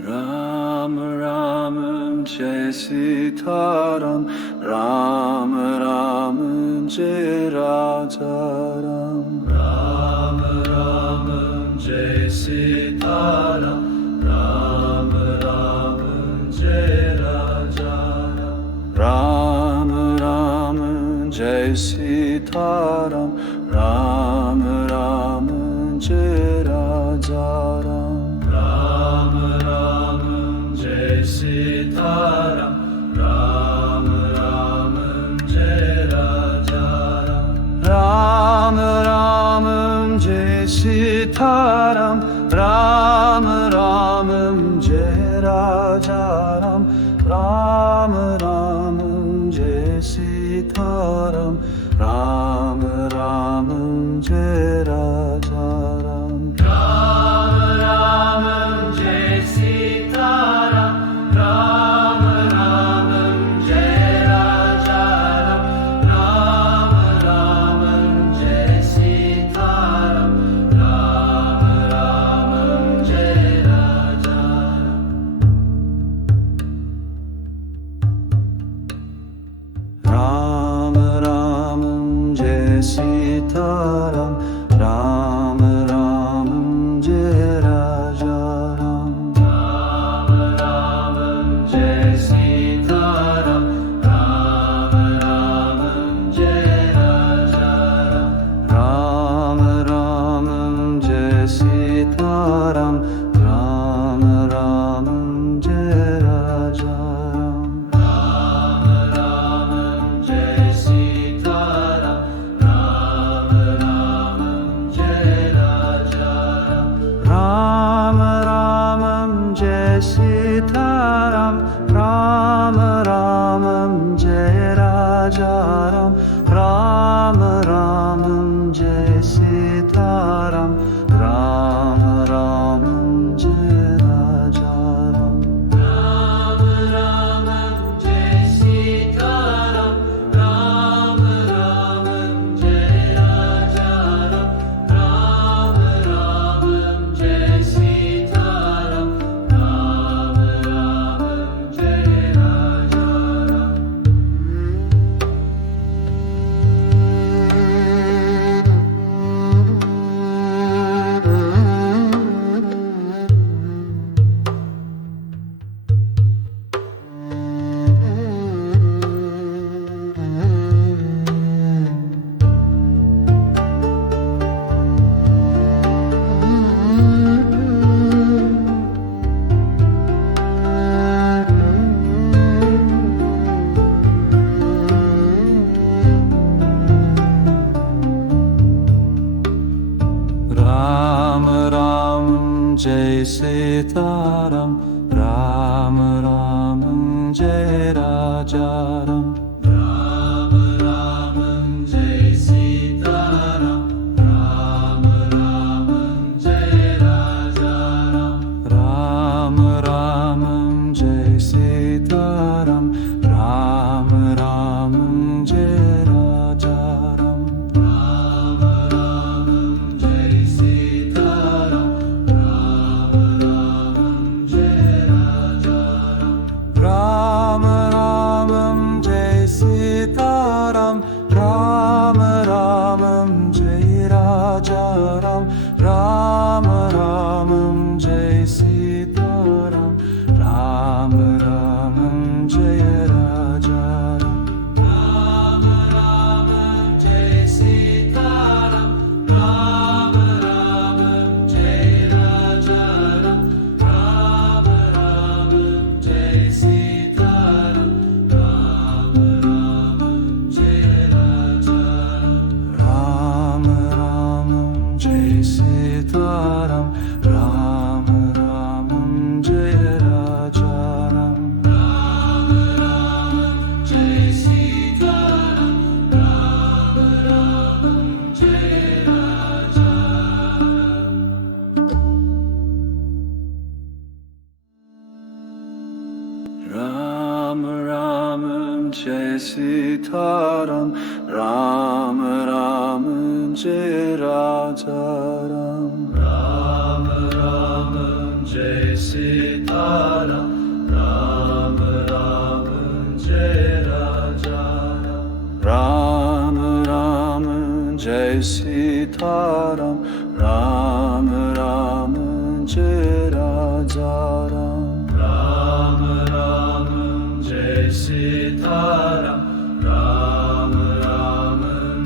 Ram Ram Jai Sitaram, Ram Ram Jai Raja Ram. Ram Ram Jai Sitaram, Ram Ram Jai Raja Ram. Ram Ram Jai Sitaram, Ram Ram Jai Raja Ram. Ram Ram Jai Sitaram, Ram Ram Jai Raja Ram. Ram Ram Jai Sitaram, Ram Ram Jai Raja Ram. Ram Ram Jai Sitaram, Ram Ram Jai Raja Ram. Ram Ram Jai Sitaram, Ram Ram Jai Raja Ram. Ram Ram Jai Sitaram, Ram Ram Jai Raja Ram. Ram Ram Jai Sitaram, Ram Ram Jai Raja Ram. Ram Ram Jai Sitaram, Ram Ram Jai Raja Ram. Ram Ram Jai Sitaram, Ram Ram Jai Raja Ram. Ram Ram Jai Sitaram, Ram Ram Jai Raja Ram. Ram Ram Jai Sitaram, Ram Ram Jai Raja Ram. Ram Ram Jai Sitaram, Ram Ram Jai Raja Ram. Ram Ram Jai Sitaram, Ram Ram Jai Raja Ram. Ram Ram Jai Sitaram, Ram Ram Jai Raja Ram Ram Jai Sitaram, Ram Ram Jai Raja Ram. Ram Ram Jai Sitaram, Ram Ram Jai Raja Ram. Ram Ram Jai Sitaram, Ram Ram Jai Raja Ram. Ram Ram Jai Sitaram, Ram Ram Jai Raja Ram. Ram Ram Jai Sitaram, Ram Ram Jai Raja Ram. Ram Ram Jai Sitaram, Ram Ram Jai Raja Ram. Ram Ram Jai Sitaram, Ram Ram Jai Raja Ram. Ram Ram Jai Sitaram, Ram Ram Jai Raja Ram. Ram Ram Jai Sitaram, Ram Ram Jai Raja Ram. Ram Ram Jai Sitaram, Ram Ram Jai Raja Ram. Ram Jai Sitaram, Ram Ram Jai Raja Ram. Ram Ram Jai Sitaram, Sitaram, Ram Ram Jai Raja Ram, Ram Ram Jai Sitaram, Ram Ram Jai Raja Ram, Ram Ram Jai Sitaram, Ram Ram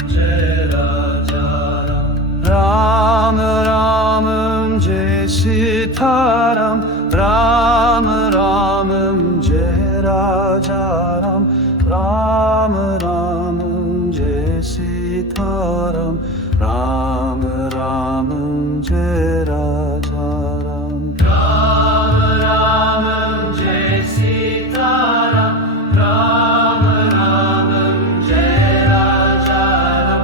Jai Raja Ram, Ram Jai Sitaram, Ram Ram Jai Raja Ram, Ram Jai Sitaram, Ram Ram Jai Raja Ram, Ram Jai Sitaram, Ram Ram Jai Raja Ram, Ram Jai Sitaram, Ram Ram Jai Raja Ram,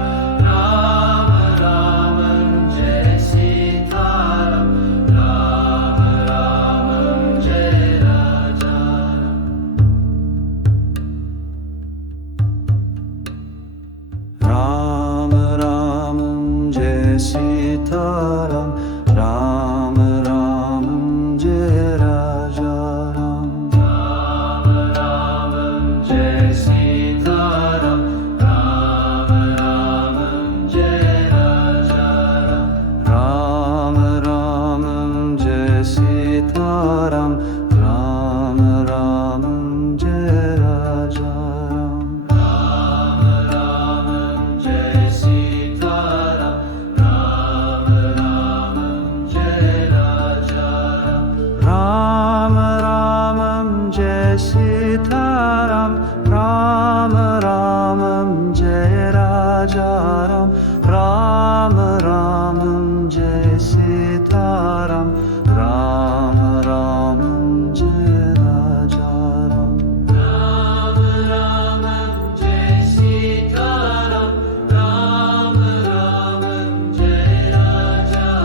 Ram Jai Sitaram, Ram Ram Jai Raja Ram, Ram Jai Sitaram, Ram Ram Jai Raja Ram, Ram Jai Sitaram, Ram Ram Jai Raja Ram, Ram Jai Sitaram, Ram Ram Jai Raja Ram, Ram Jai Sitaram, Ram Ram Jai Raja Ram, Ram Jai Sitaram, Ram Ram Jai Raja Ram, Ram Jai Sitaram, Ram Ram Jai Raja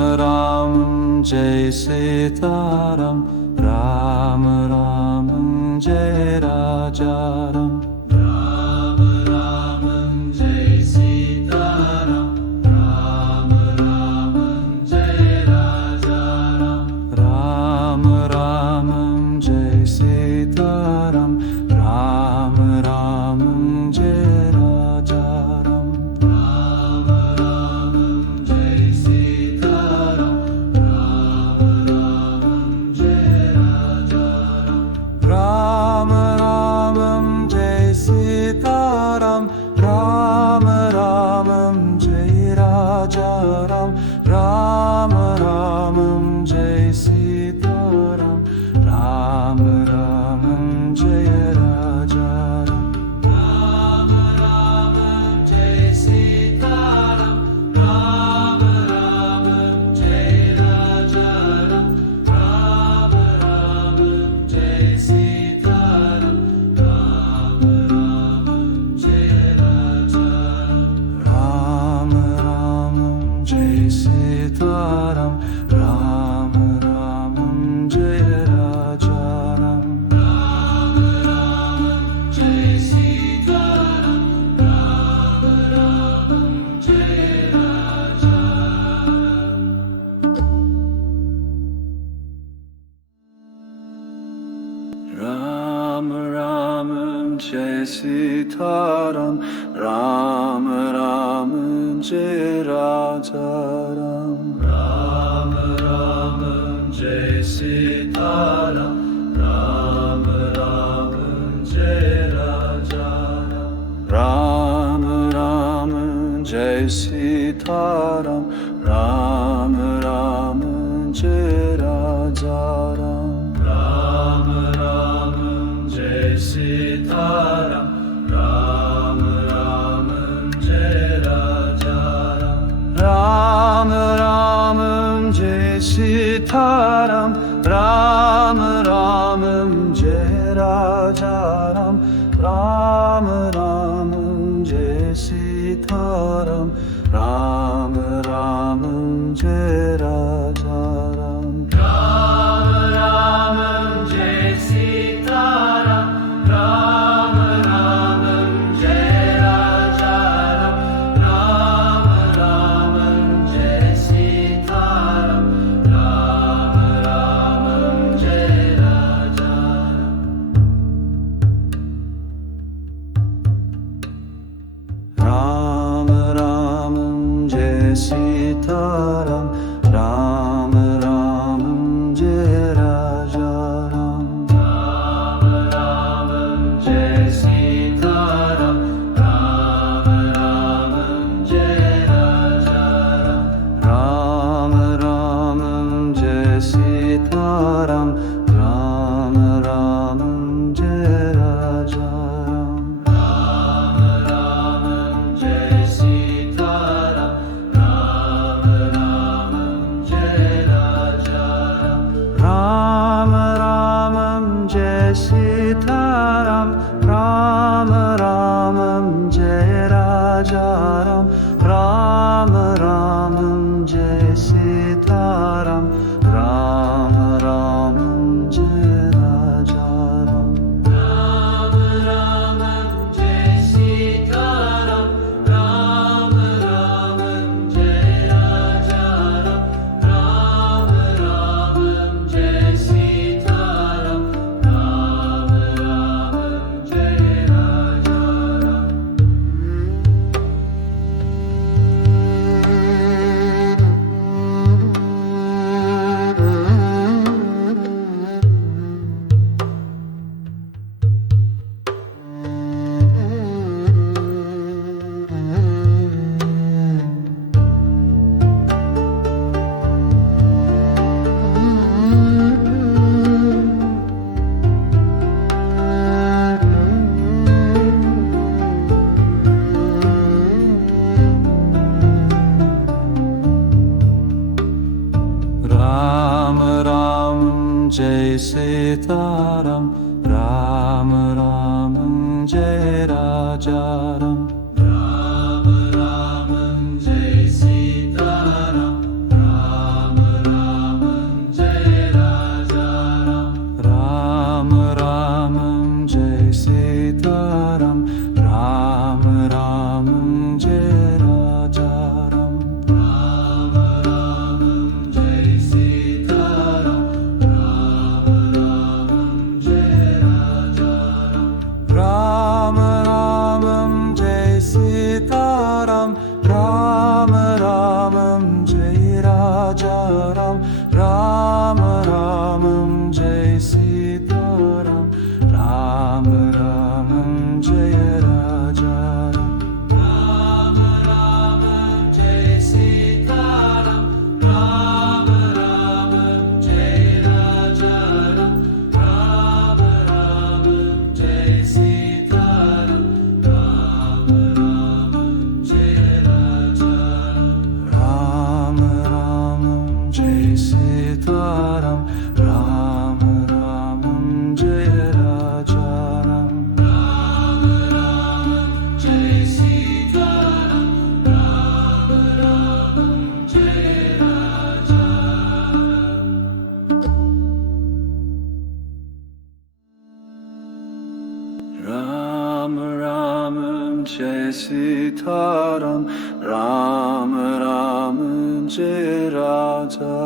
Ram, Ram Jai Sitaram, Ram Ram Jai Raja Ram, Ram Jai Sitaram, Ram Ram Jai Raja Ram, Ram Jai Sitaram, Ram Ram Jai Raja Ram, Ram Jai Sitaram, Ram Ram Jai Raja Ram, Ram Jai Sitaram, Ram Ram Jai Raja Ram, Ram Jai Sitaram, Ram Ram Jai Raja Ram, Ram Ram Jai Sitaram, Ram Ram Jai Raja Ram, Ram Jai Sitaram, Ram Ram Jai Raja Ram, Ram Jai Sitaram, Ram Ram Jai Raja Ram, Ram Jai Sitaram, Ram Ram Jai Raja Ram, Ram Jai Sitaram, Ram Ram Jai Raja Ram, Ram Jai Sitaram, Ram Ram Jai Raja Ram, Ram Ram Jai Sitaram, Ram Ram Jai Raja Ram, Ram Jai Sitaram, Ram Ram Jai Jai Sitaram Ram Ram Jai Raja Ram Ram Ram Jai Sitaram Ram Ram Jai Raja Ram Ram Ram Jai Sitaram Ram Ram Jai Raja Ram Ram Ram Jai Sitaram Ram Ram Jai Raja Ram Ram Jai Sitaram Ram Ram Jai Raja Ram Ram Ram Jai Sitaram Ram Ram Jai Raja Ram Ram Jai Sitaram Ram Ram Jai Raja Ram Ram Jai Sitaram Ram Ram Jai Raja Ram Ram Jai Sitaram Ram Ram Jai Raja Ram Ram Jai Sitaram Ram Ram Jai Raja Ram Ram Jai Sitaram Ram Ram Jai Raja Ram Ram Jai Sitaram Ram Ram Jai Raja Ram Ram Jai Sitaram Ram Ram Jai Raja Ram Ram Ram Jai Sitaram Ram Ram Jai Raja Ram Ram Jai Sitaram Ram Ram Jai Raja Ram Ram Jai Sitaram Ram Ram Jai Raja Ram Ram Jai Sitaram Ram Ram Jai Raja Ram Ram Jai Sitaram Ram Ram Jai Raja Ram Ram Jai Sitaram Ram Ram Jai Raja Ram Ram Jai Sitaram Ram Ram Jai Raja Ram Ram Jai Sitaram Ram Ram Jai Raja Ram Ram Jai Sitaram Ram Ram Jai Raja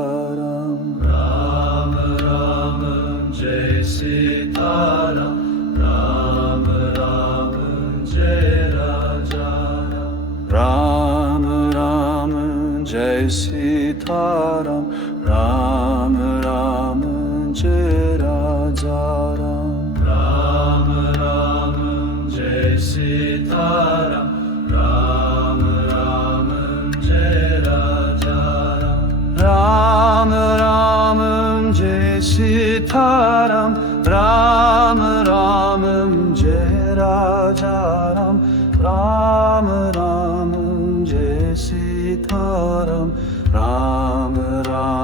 Ram Ram Jai Sitaram Ram Ram Jai Raja Ram Ram Ram Jai Sitaram Ram Ram Jai Raja Ram Ram Jai Sitaram Ram Ram Jai Raja Ram Ram Jai Sitaram Ram Ram Jai Raja Ram Ram Jai Sitaram Ram Ram Jai Raja Ram Ram Jai Sitaram Ram Ram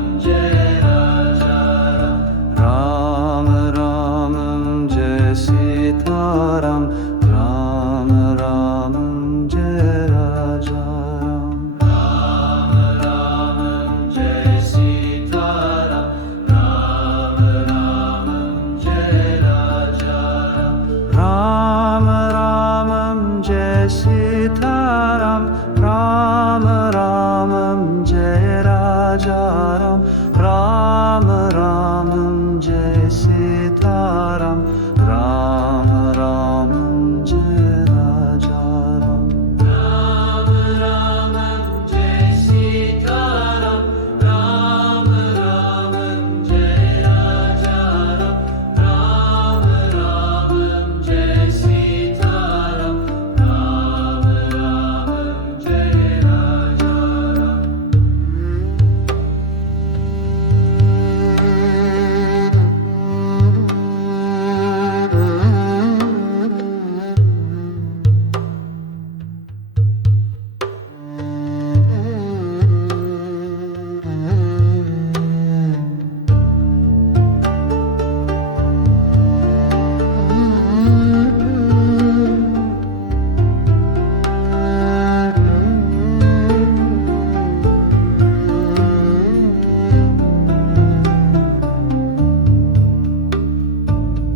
Rajaram, Ram Ramam Jai Sitaram, Ram Ramam Jai Rajaram. Ram Ramam Jai Sitaram, Ram Ramam Jai Rajaram, Ram Ramam Jai Sitaram, Ram Ramam Jai Rajaram.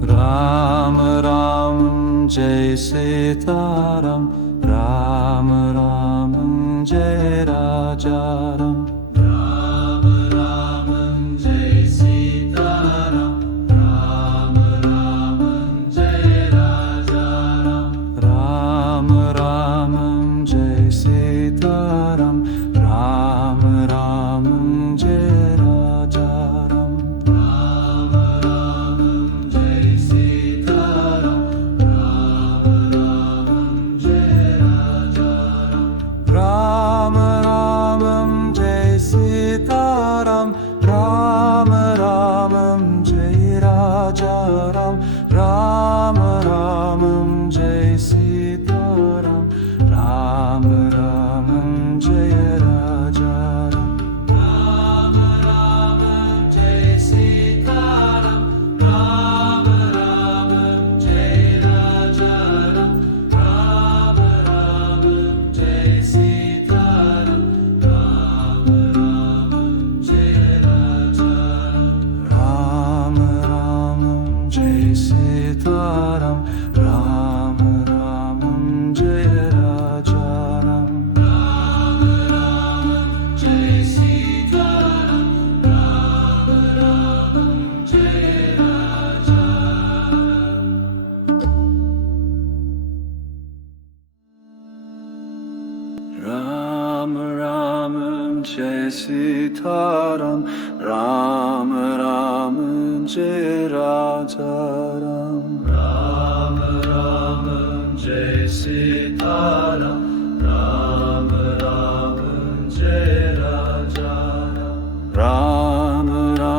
Ram Ram Jai Sitaram, Ram Ramam Jai Rajaram. Ram Ramam Jai Sitaram, Ram Ramam Jai Rajaram. Ram Ramam Jai Sitaram, Ram Ramam Jai Rajaram. Ram Ramam Jai Sitaram, Ram Ramam Jai Rajaram. Ram Ramam Jai Sitaram, Ram Ramam Jai Rajaram. Ram Ramam Jai Sitaram, Ram Ramam Jai Rajaram. Ram Ramam Jai Sitaram, Ram Ramam Jai Rajaram. Ram Ramam Jai Sitaram, Ram Ramam Jai Rajaram. Ram Ramam Jai Sitaram, Ram Ramam Jai Rajaram. Ram Ramam Jai Sitaram, Ram Ramam Jai Rajaram. Ram Ramam Jai Sitaram, Ram Ramam Jai Rajaram. Ram Ramam Jai Sitaram, Ram Ramam Jai Rajaram. Ram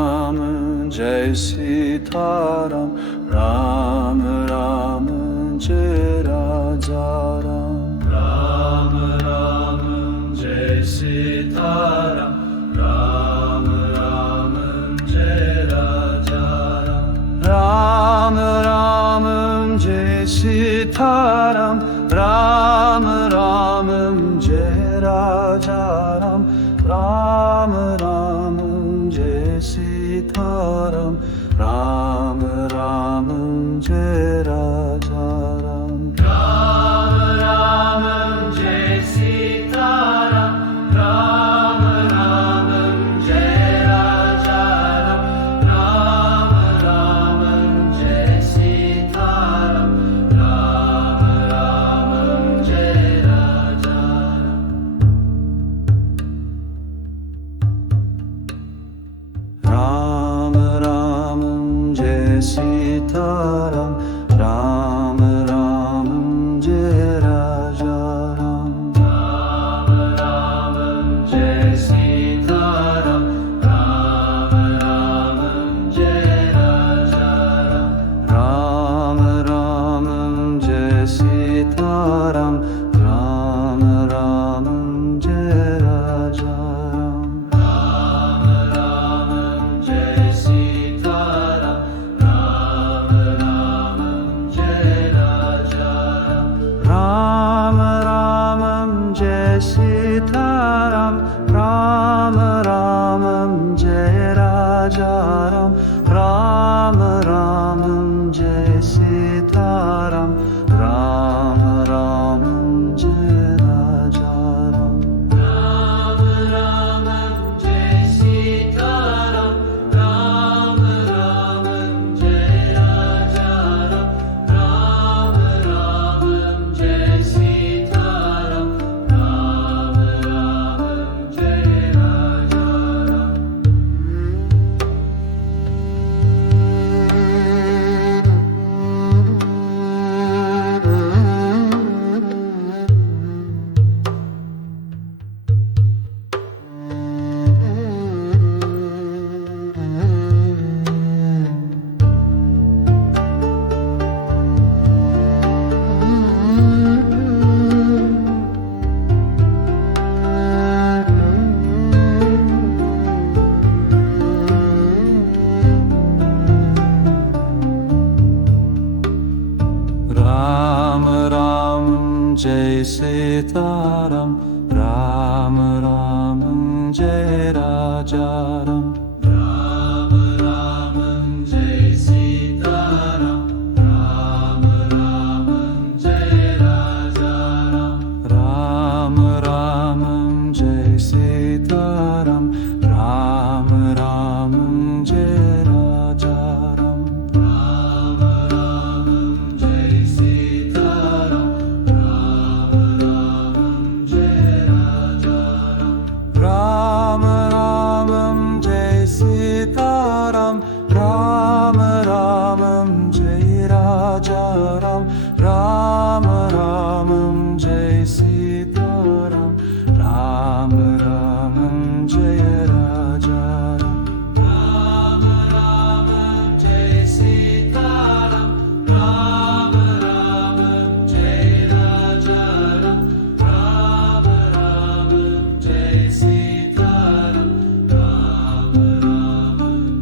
Ramam Jai Sitaram, Ram Ramam Jai Rajaram. Ram Ramam Jai Sitaram, Ram Ramam Jai Rajaram. Ram Ramam Jai Sitaram, Ram Ramam Jai Rajaram. Ram Ramam Jai Sitaram, Ram Ramam Jai Rajaram. Ram Ramam Jai Sitaram, Ram Ramam Jai Rajaram. Ram Ramam Jai Sitaram, Ram Ramam Jai Rajaram. Ram Ramam Jai Sitaram, Ram Ramam Jai Rajaram. Ram Ramam Jai Sitaram, Ram Ramam Jai Rajaram. Ram Ramam Jai Sitaram, Ram Ramam Jai Rajaram. Ram Ramam Jai Sitaram, Ram Ramam Jai Rajaram. Ram Ramam Jai Sitaram, Ram Ramam Jai Rajaram. Ram Ramam Jai Sitaram, Ram Ramam Jai Rajaram. Ram Ramam Jai Sitaram Ram Ram Jai Raja Ram Ram Ram Jai Sitaram Ram Ram Jai Raja Ram Ram Ram Jai Sitaram Ram Ram Jai Raja Ram Ram Ram Jai Sitaram Ram Ram Jai Raja Ram Ram Jai Sitaram Ram Ram Jai Raja Ram Ram Ram Jai Sitaram Ram Ram Jai Raja Ram Ram Ram Jai Sitaram Ram Ram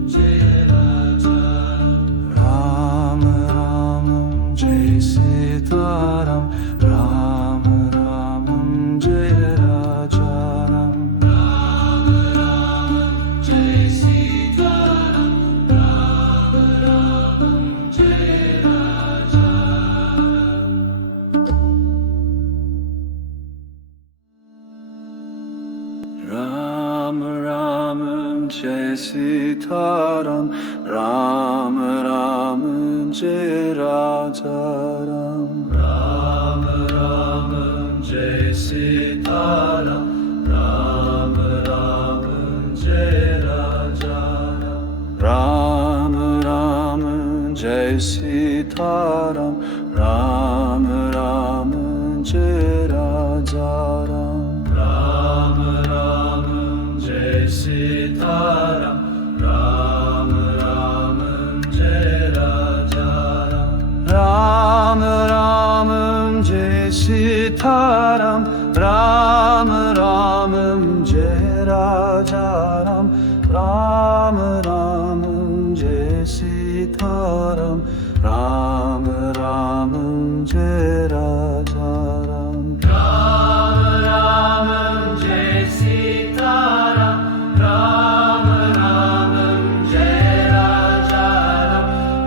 Jai Raja Ram Ram Jai Sitaram Ram Ram Jai Raja Ram Ram Jai Sitaram Ram Ram Jai Raja Ram Ram Ram Jai Sitaram Ram Ram Jai Raja Ram Ram Jai Sitaram Ram Ram Jai Raja Ram Ram Ram Jai Sitaram Ram Ram Jai Raja Ram Ram Jai Sitaram Ram Ram Jai Raja Ram Ram Ram Jai Sitaram Ram Ram Jai Raja Ram Ram Jai Sitaram Ram Ram Jai Raja Ram Ram Ram Jai Sitaram Ram Ram Jai Raja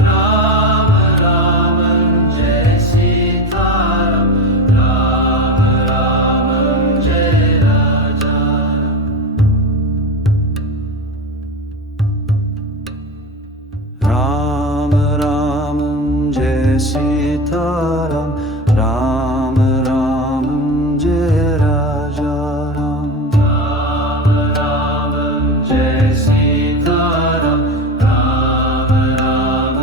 Ram Ram Ram Jai Sitaram Ram Ram Jai Raja Ram Ram Jai Sitaram Ram Ram Jai Raja Ram Ram Jai Sitaram Ram Ram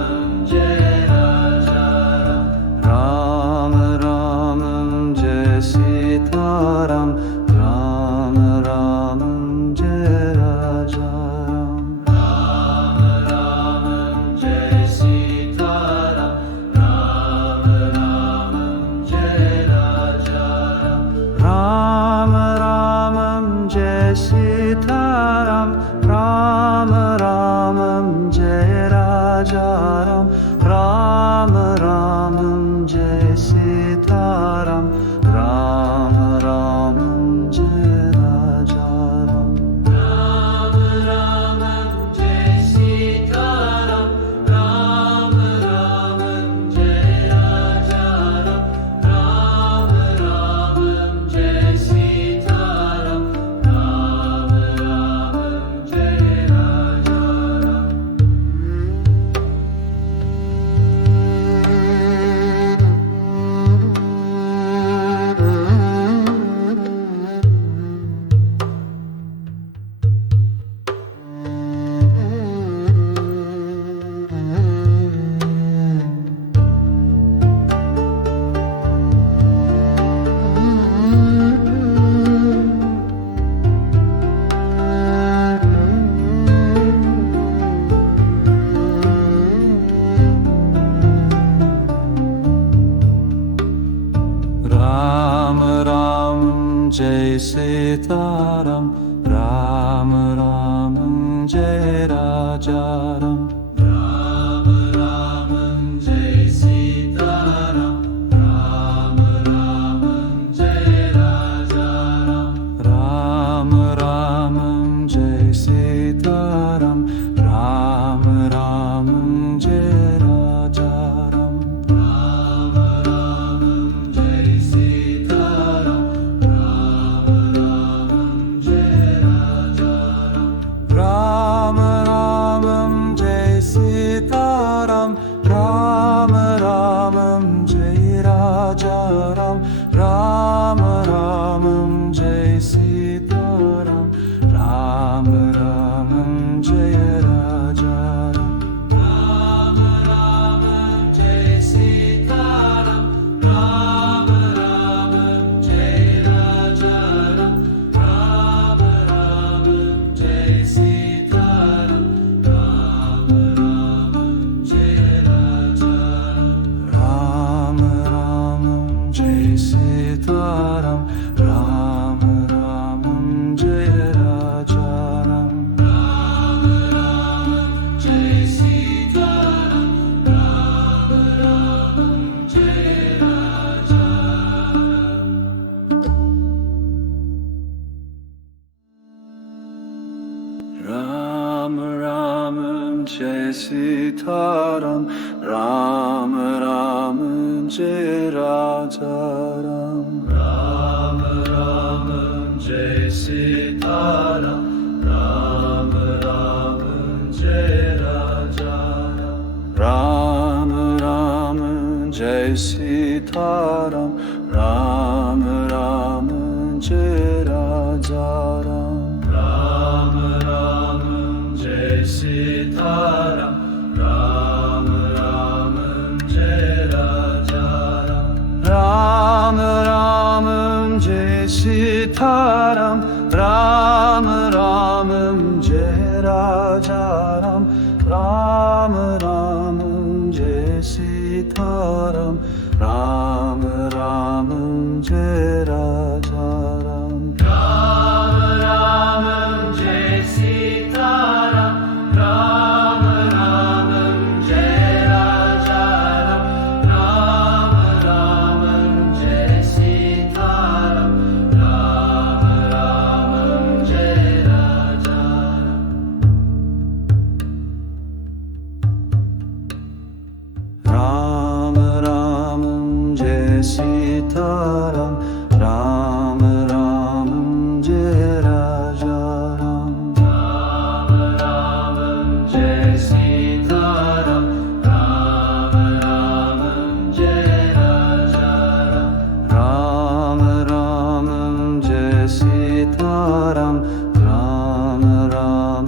Jai Raja Ram Ram Ram Jai Sitaram Ram Ram Jai Raja Ram Ram Jai Sitaram Ram Ram Jai Raja Ram Ram Ram Jai Sitaram Ram Ram Jai Raja Ram Ram Jai Sitaram Ram Ram Jai Raja Ram Ram Ram Jai Sitaram Ram Ram Jai Raja Ram Ram Ram Jai Sitaram Ram Ram Jai Raja Ram Ram Jai Sitaram Ram Ram Jai Raja Ram Ram Jai Sitaram Ram Ram Jai Raja Ram Ram Ram Jai Sitaram Ram Ram Jai Sitaram Ram Ram Jai Raja Ram Ram Ram Jai Sitaram Ram Ram Jai Raja Ram Ram Ram Jai Sitaram Ram Ram Jai Raja Ram Ram Ram Jai Sitaram Ram Ram Jai Raja Ram Ram Ram Jai Sitaram Ram Ram Jai Raja Ram Ram Jai Sitaram Ram Ram Jai Raja Ram Ram Jai Sitaram Ram Ram Jai Raja Ram Ram Ram Jai Sitaram Ram Ram Jai Raja Ram Ram Jai Sitaram Ram Ram Jai Raja Ram Ram Ram Jai Sitaram Ram Ram Jai Raja Ram Ram Jai Sitaram Ram Ram Jai Raja Ram Ram Ram Jai Sitaram Ram Ram Jai Raja Ram Ram Jai Sitaram Ram Ram Jai Raja Ram Ram Ram Jai Sitaram Ram Ram Jai Raja Ram Ram Ram Jai Sitaram Ram Ram Jai Raja Ram Ram Jai Sitaram Ram Ram Jai Raja Ram Ram Jai Sitaram Ram Ram Jai Raja Ram Ram Ram Jai Sitaram Ram Ram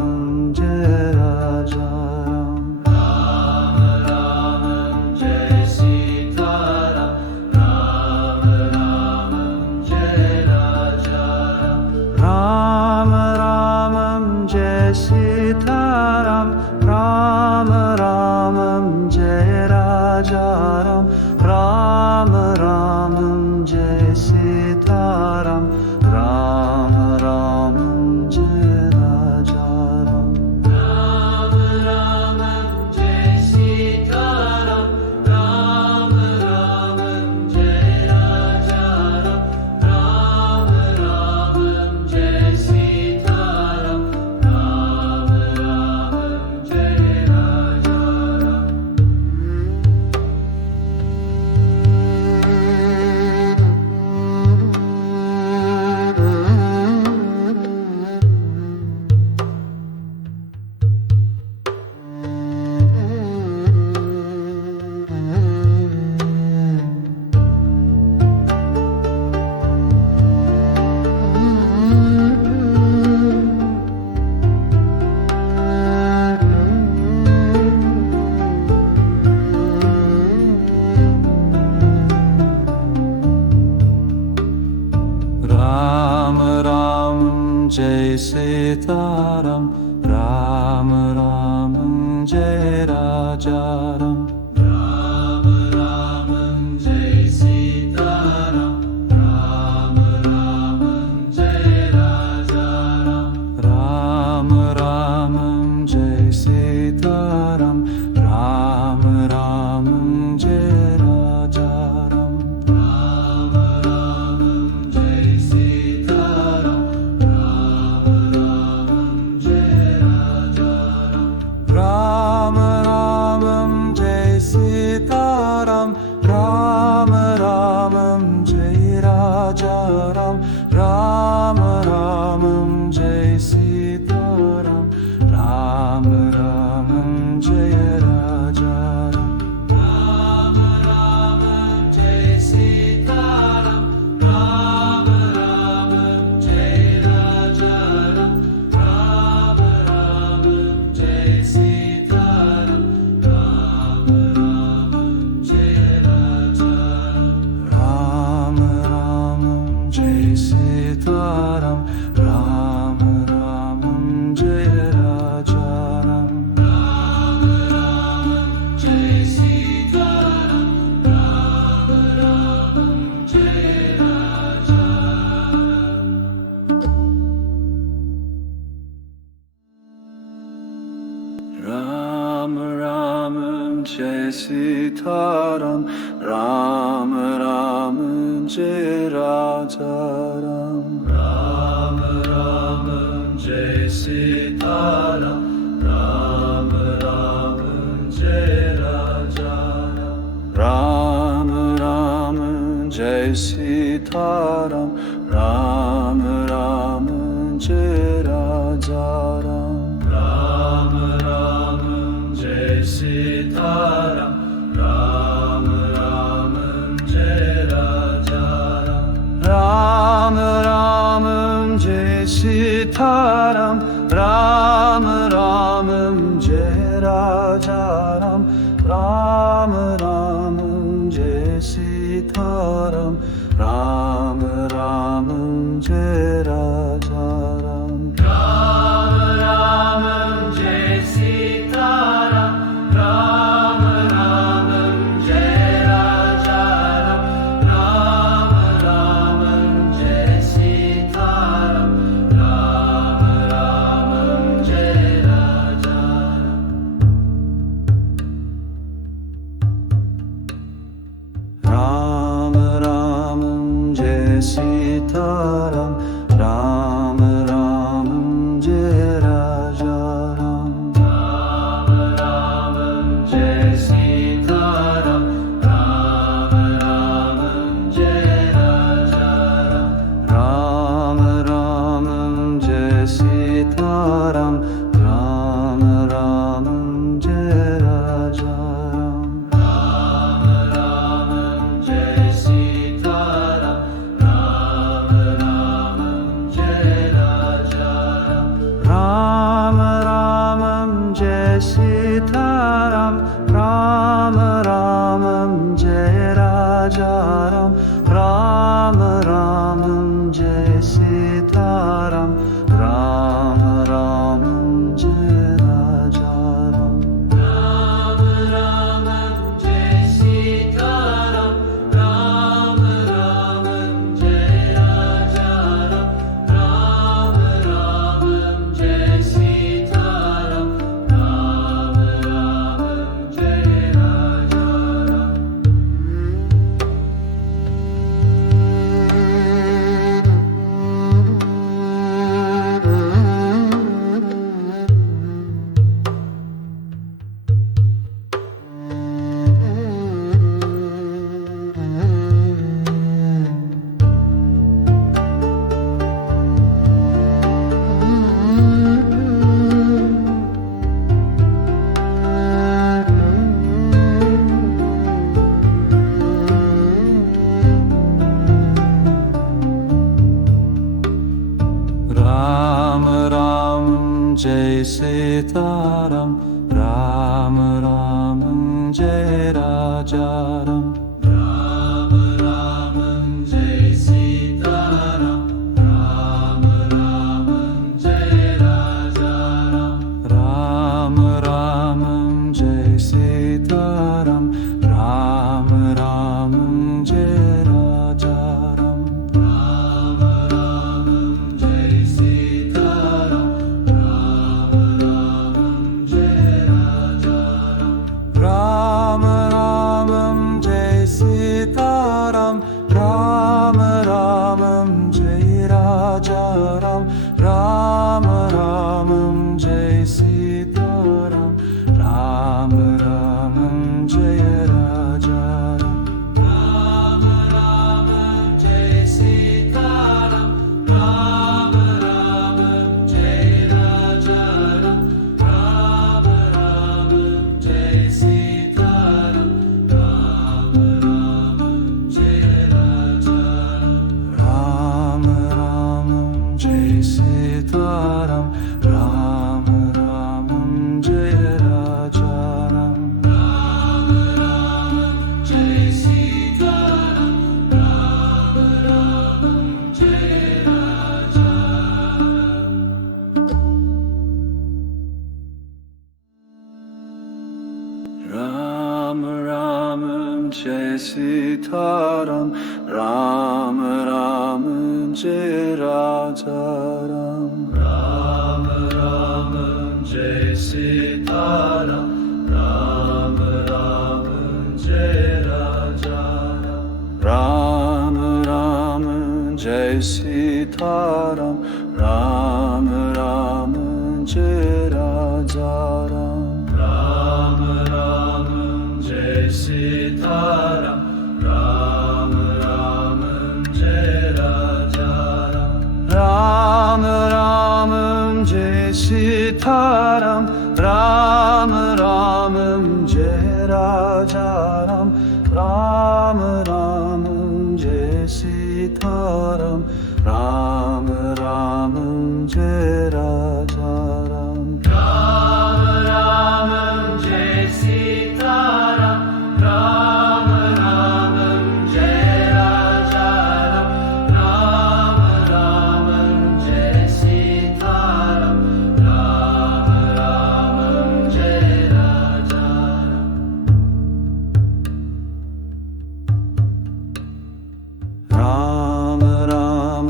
Jai Raja Ram Ram Jai Sitaram Ram Ram Jai Raja Ram Ram Ram Jai Sitaram Ram Ram Jai Raja Ram Ram Jai Sitaram Ram Ram Jai Raja Ram Ram Ram Jai Sitaram Ram Ram Jai Raja Ram Ram Ram Jai Sitaram Ram Ram Jai Raja Ram Ram Jai Sitaram Ram Ram Jai Raja Ram Ram Jai Sitaram Ram Ram Jai Raja Ram Ram Ram Jai Sitaram Ram Ram Jai Raja Ram Ram Jai Sitaram Ram Ram Jai Raja Ram Ram Ram Jai Sitaram Ram Ram Jai Jai Sitaram Ram Ram Jai Raja Ram Ram Ram Jai Sitaram Ram Ram Jai Raja Ram Ram Jai Sitaram Ram Ram Jai Raja Ram Ram Ram Jai Sitaram Ram Ram Jai Raja Ram Ram Jai Sitaram Ram Ram Jai Raja Ram Ram Ram Jai Sitaram Ram Ram Jai Raja Ram Ram Ram Jai Sitaram Ram Ram Jai Raja Ram Ram Jai Sitaram Ram Ram Jai Raja Ram Ram Jai Sitaram Ram Ram Jai Raja Ram Ram Ram Jai Sitaram Ram Ram Jai Raja Ram Ram Jai Sitaram Ram Ram Jai Raja Ram Ram Ram Jai Sitaram Ram Ram Jai Raja Ram Ram Jai Sitaram Ram Ram Jai Raja Ram Ram Ram Jai Sitaram Ram Ram Jai Raja Ram Ram Ram Jai Sitaram Ram Ram Jai Raja Ram Ram Jai Sitaram Ram Ram Jai Raja Ram Ram Jai Sitaram Ram Ram Jai Raja Ram Ram Ram Jai Sitaram Ram Ram Jai Raja Ram Ram Jai Sitaram Ram Ram Jai Raja Ram Ram Ram Jai Sitaram Ram Ram Jai Raja Ram Ram Jai Sitaram Ram Ram Jai Raja Ram Ram Ram Jai Sitaram Ram Ram Jai Raja Ram Ram Ram Jai Sitaram Ram Ram Jai Raja Ram Ram Jai Sitaram Ram Ram Jai Raja Ram Ram Jai Sitaram Ram Ram Jai Raja Ram Ram Ram Jai Sitaram Ram Ram Jai Raja Ram Ram Jai Sitaram Ram Ram Jai Raja Ram Ram Ram Jai Sitaram Ram Ram Sitaram Ram Ram Jai Raja Ram Ram Ram Jai Sitaram Ram Ram Jai Raja Ram Ram Ram Jai Sitaram Ram Ram Jai Raja Ram Ram Ram Jai Sitaram Ram Ram Jai Raja Ram Ram Ram Jai Sitaram Ram Ram Jai Raja Ram Ram Jai Sitaram Ram Ram Jai Raja Ram Ram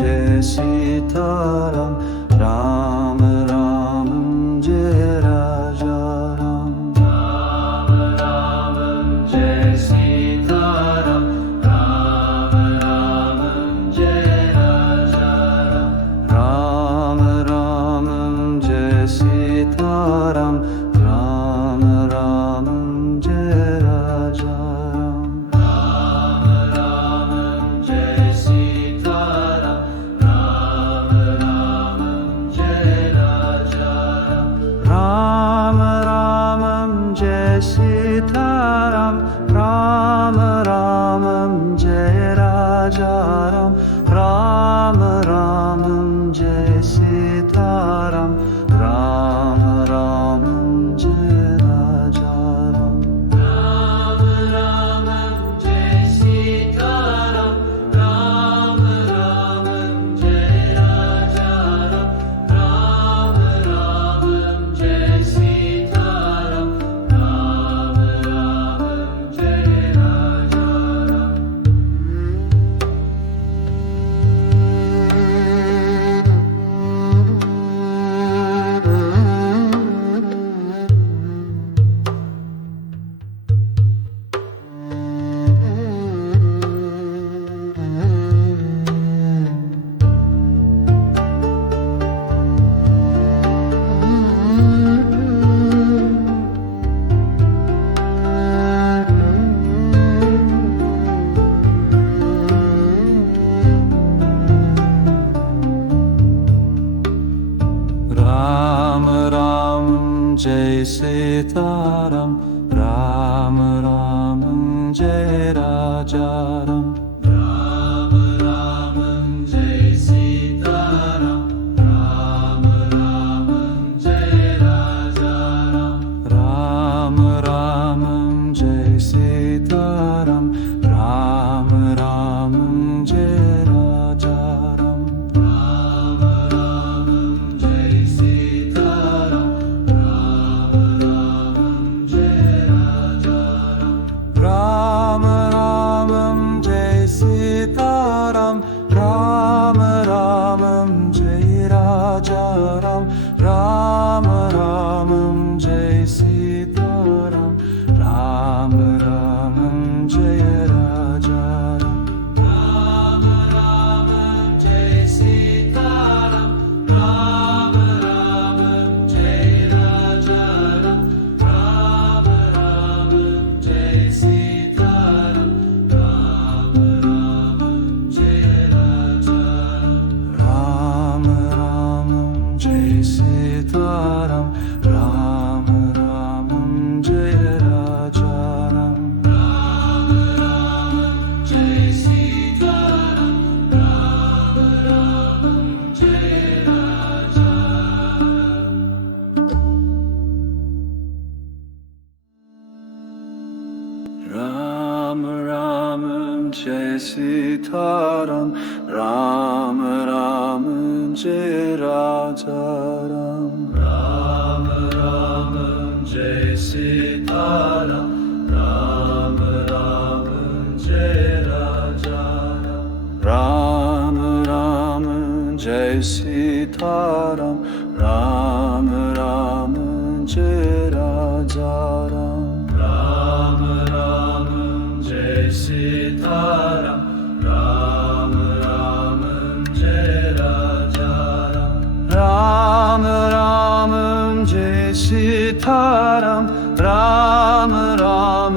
Jai Sitaram Ram Ram Jai Raja Ram Ram Jai Sitaram Ram Ram Jai Raja Ram Ram Jai Sitaram Ram Ram Jai Raja Ram Ram Jai Sitaram Ram Ram Jai Raja Ram Ram Jai Sitaram Ram Ram Jai Raja Ram Ram Ram Jai Sitaram Ram Ram Jai Raja Ram Ram Jai Sitaram Ram Ram Jai Raja Ram Ram Jai Sitaram Ram Ram Jai Raja Ram Ram Jai Sitaram Ram Ram Jai Raja Ram Ram Ram Jai Sitaram Ram Ram Jai Raja Ram Ram Jai Sitaram Ram Ram Jai Raja Ram Ram Ram Jai Sitaram Ram Ram Jai Raja Ram Ram Jai Sitaram Ram Ram Jai Raja Ram Ram Ram Jai Sitaram Ram Ram Jai Raja Ram Ram Jai Sitaram Ram Ram Jai Raja Ram Ram Jai Sitaram Ram Ram Jai Raja Ram Ram Jai Sitaram Ram Ram Jai Raja Ram Jai Sitaram Ram Ram Jai Raja Ram Ram Jai Sitaram Ram Ram Jai Raja Ram Ram Ram Jai Sitaram Ram Ram Jai Raja Ram Ram Jai Sitaram Ram Ram Jai Raja Ram Ram Ram Jai Sitaram Ram Ram Jai Sitaram Ram Ram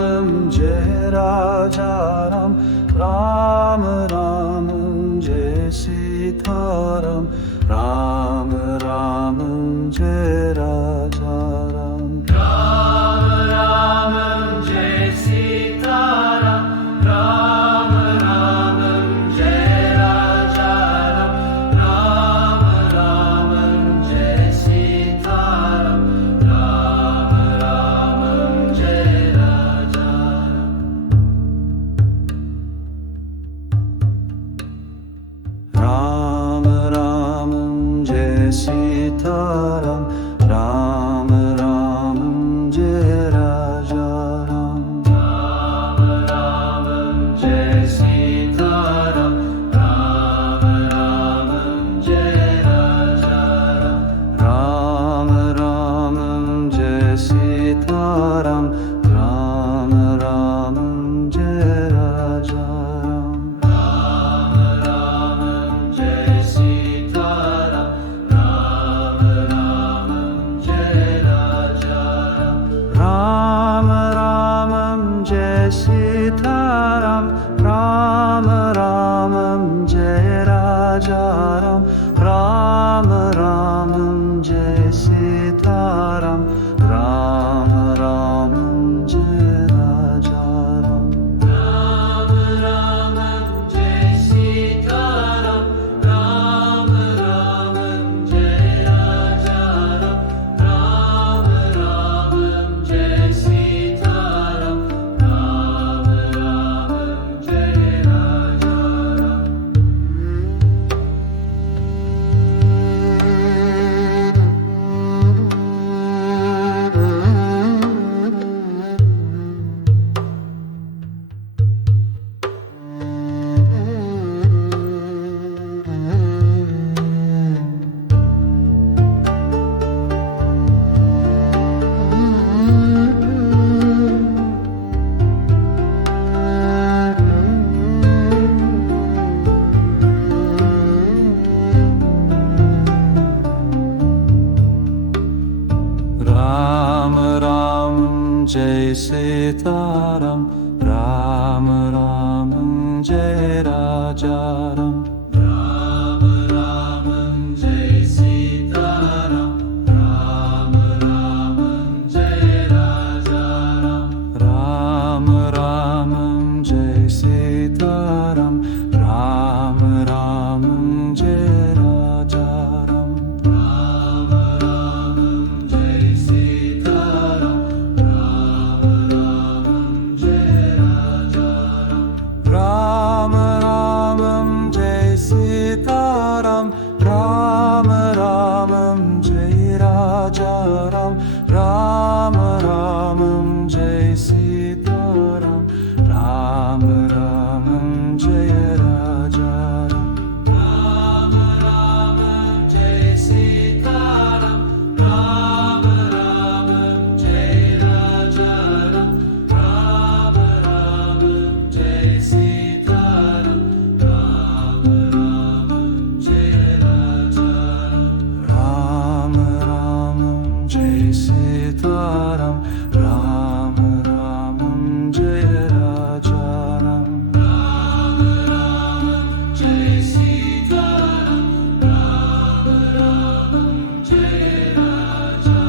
Jai Raja Ram Ram Ram Jai Sitaram Ram Ram Jai Raja Ram Ram Ram Jai Sitaram Ram Ram Jai Raja Ram Ram Jai Sitaram Ram Ram Jai Raja Ram Ram Jai Sitaram Ram Ram Jai Raja Ram Ram Ram Jai Sitaram Ram Ram Jai Raja Ram Ram Jai Sitaram Ram Ram Jai Raja Ram Ram Ram Jai Sitaram Ram Ram Jai Raja Ram Ram Jai Sitaram Ram Ram Jai Raja Ram Ram Ram Jai Sitaram Ram Ram Jai Raja Ram Ram Ram Jai Sitaram Ram Ram Jai Raja Ram Ram Jai Sitaram Ram Ram Jai Raja Ram Ram Jai Sitaram Ram Ram Jai Raja Ram Ram Ram Jai Sitaram Ram Ram Jai Raja Ram Ram Jai Sitaram Ram Ram Jai Raja Ram Ram Ram Jai Sitaram Ram Ram Jai Raja Ram Ram Jai Sitaram Ram Ram Jai Raja Ram Ram Ram Jai Sitaram Ram Ram Jai Raja Ram Ram Ram Jai Sitaram Ram Ram Jai Raja Ram Ram Jai Sitaram Ram Ram Jai Raja Ram Ram Jai Sitaram Ram Ram Jai Raja Ram Ram Ram Jai Sitaram Ram Ram Jai Raja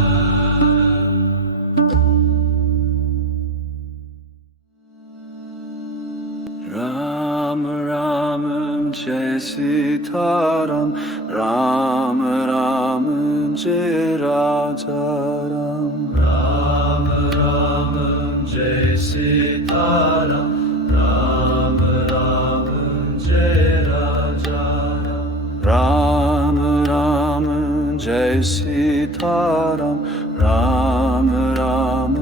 Ram Ram Jai Sitaram Ram Ram Jai Raja Ram Ram Ram Jai Sitaram Ram Ram Jai Raja Ram Ram Jai Sitaram Ram Ram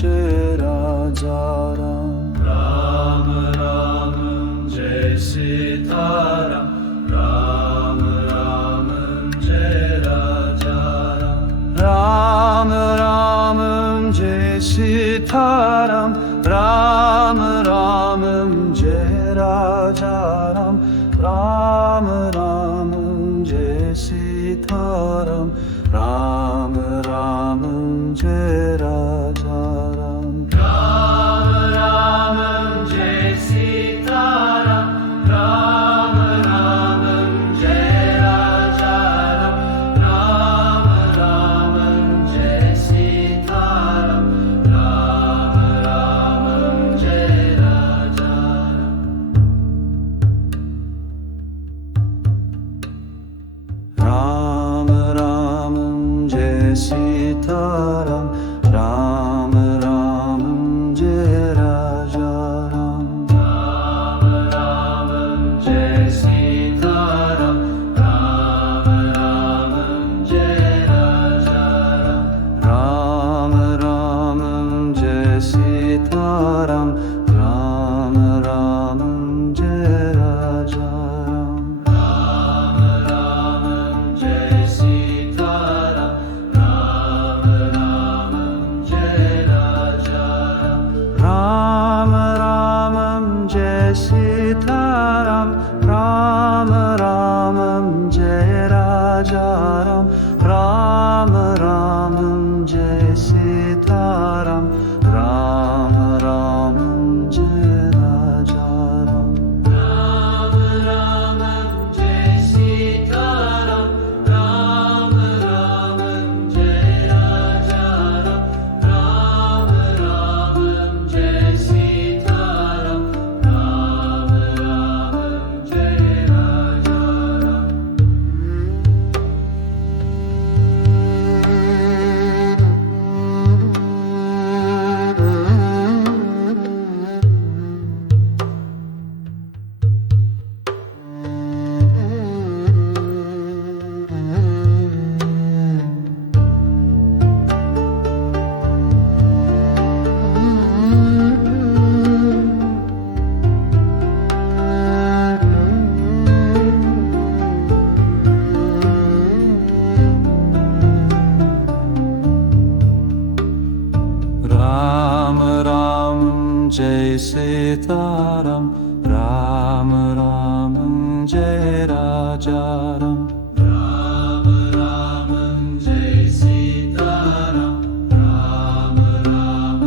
Jai Raja Ram Ram Ram Jai Sitaram Ram Ram Jai Raja Ram Ram Jai Sitaram Ram Ram Jai Raja Ram Ram Ram Jai Sitaram Ram Ram Jai Raja Ram. Ram Ram Jai Sitaram, Ram Ram Jai Raja Ram, Ram Ram Jai Sitaram, Ram Ram Jai Raja Ram. Ram Ram Jai Sitaram, Ram Ram Jai Raja Ram. Ram Ram Jai Sitaram, Ram Ram Jai Raja Ram. Ram Ram Jai Sitaram, Ram Ram Jai Raja Ram. Ram Ram Jai Sitaram, Ram Ram Jai Raja Ram. Ram Ram Jai Sitaram, Ram Ram Jai Raja Ram. Ram Ram Jai Sitaram, Ram Ram Jai Raja Ram. Ram Ram Jai Sitaram, Ram Ram Jai Raja Ram. Ram Ram Jai Sitaram, Ram Ram Jai Raja Ram. Ram Ram Jai Sitaram, Ram Ram Jai Raja Ram. Ram Ram Jai Sitaram, Ram Ram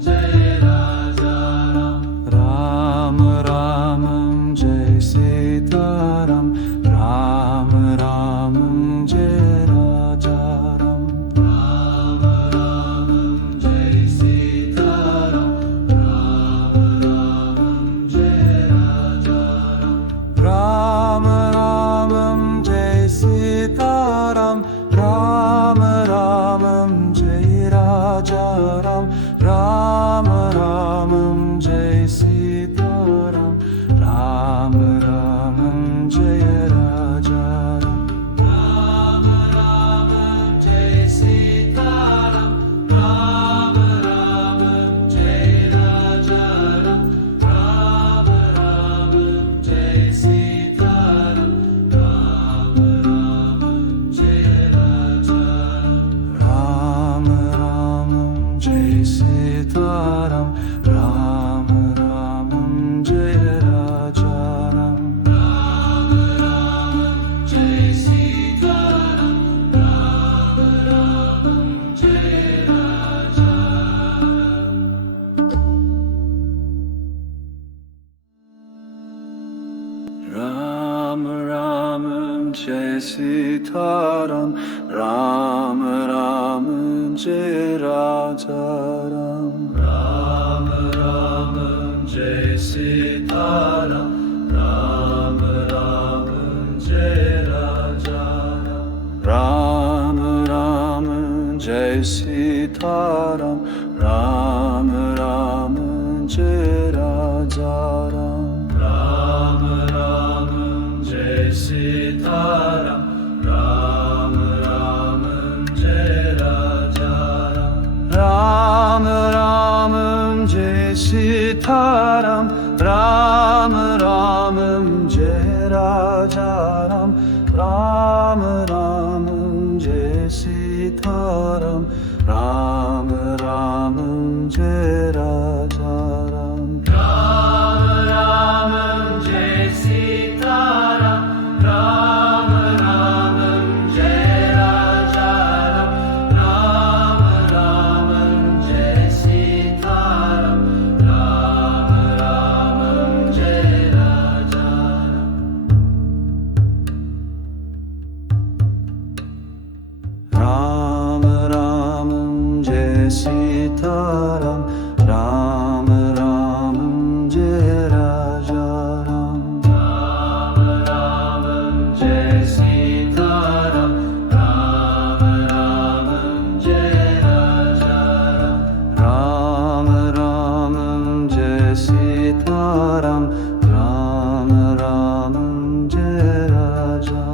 Jai Raja Ram. Ram Ram Jai Sitaram, Ram Ram Jai Raja Ram. Ram Ram Jai Sitaram, Ram Ram Jai Raja Ram. Ram Ram Jai Sitaram, Ram Ram Jai Raja Ram. Ram Ram Jai Sitaram, Ram Ram Jai Raja Ram. Ram Ram Jai Sitaram, Ram Ram Jai Raja Ram. Ram Ram Jai Sitaram, Ram Ram Jai Raja Ram. Ram Ram Jai Sitaram, Ram Ram Jai Raja Ram. Ram Ram Jai Sitaram, Ram Ram Jai Raja Ram Ram Jai Sitaram, Ram Ram Jai Raja Ram. Ram Ram Jai Sitaram, Ram Ram Jai Raja Ram. Ram Ram Jai Sitaram, Ram Ram Jai Raja Ram. Ram Ram Jai Sitaram, Ram Ram Jai Raja Ram. Ram Ram Jai Sitaram, Ram Ram Jai Raja Ram. Ram Ram Jai Sitaram, Ram Ram Jai Raja Ram. Ram Ram Jai Sitaram, Ram Ram Jai Raja Ram. Ram Sitaram Ram Ram Jai Raja Ram Ram Jai Sitaram Ram Ram Jai Raja Ram Ram Jai Sitaram Ram Ram Jai Raja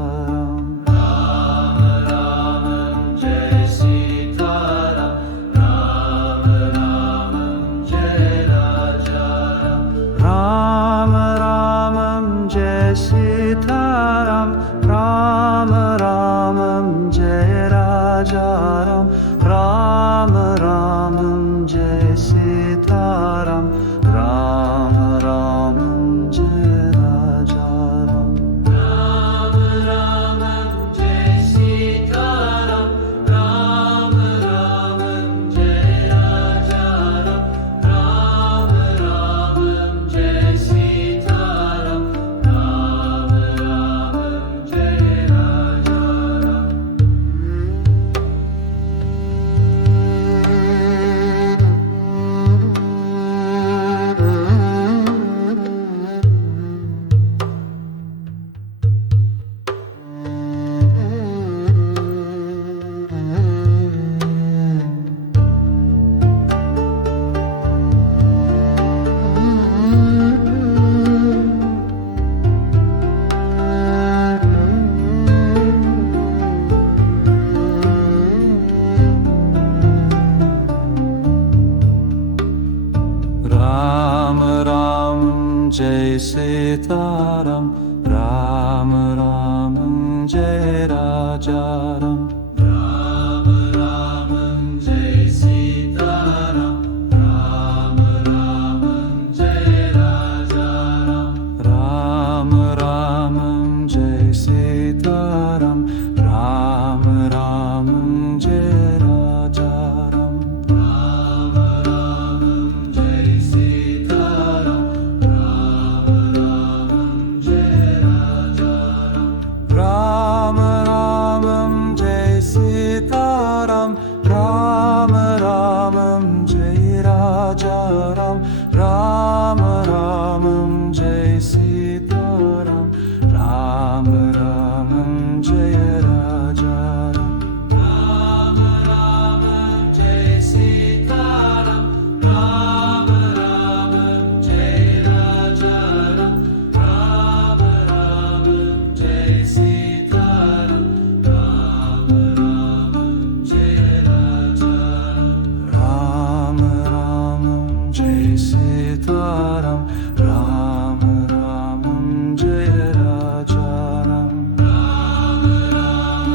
Ram Ram Jai Sitaram Ram Ram Jai Raja Ram Ram Jai Sitaram Ram Ram Jai Raja Ram Ram Ram Jai Sitaram Ram Ram Jai Raja Ram Ram Jai Sitaram Ram Ram Jai Raja Ram Ram Jai Sitaram Ram Ram Jai Raja Ram Ram Jai Sitaram Ram Ram Jai Raja Ram Ram Jai Sitaram Ram Ram Jai Raja Ram Ram Jai Sitaram Ram Ram Jai Raja Ram Ram Jai Sitaram Ram Ram Jai Raja Ram Ram Jai Sitaram Ram Ram Jai Raja Ram Ram Ram Jai Sitaram Ram Ram Jai Raja Ram Ram Jai Sitaram Ram Ram Jai Raja Ram Ram Jai Sitaram Ram Ram Jai Raja Ram Ram Jai Sitaram Ram Ram Jai Raja Ram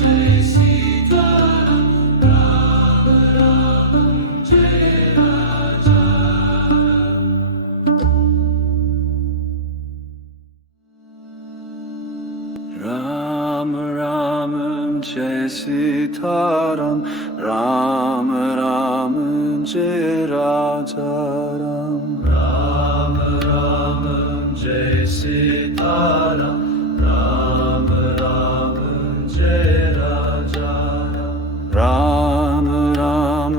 Jai Sitaram Ram Ram Jai Raja Ram Ram Jai Sitaram Ram Ram Jai Raja Ram Ram Jai Sitaram Ram Ram Jai Raja Ram Ram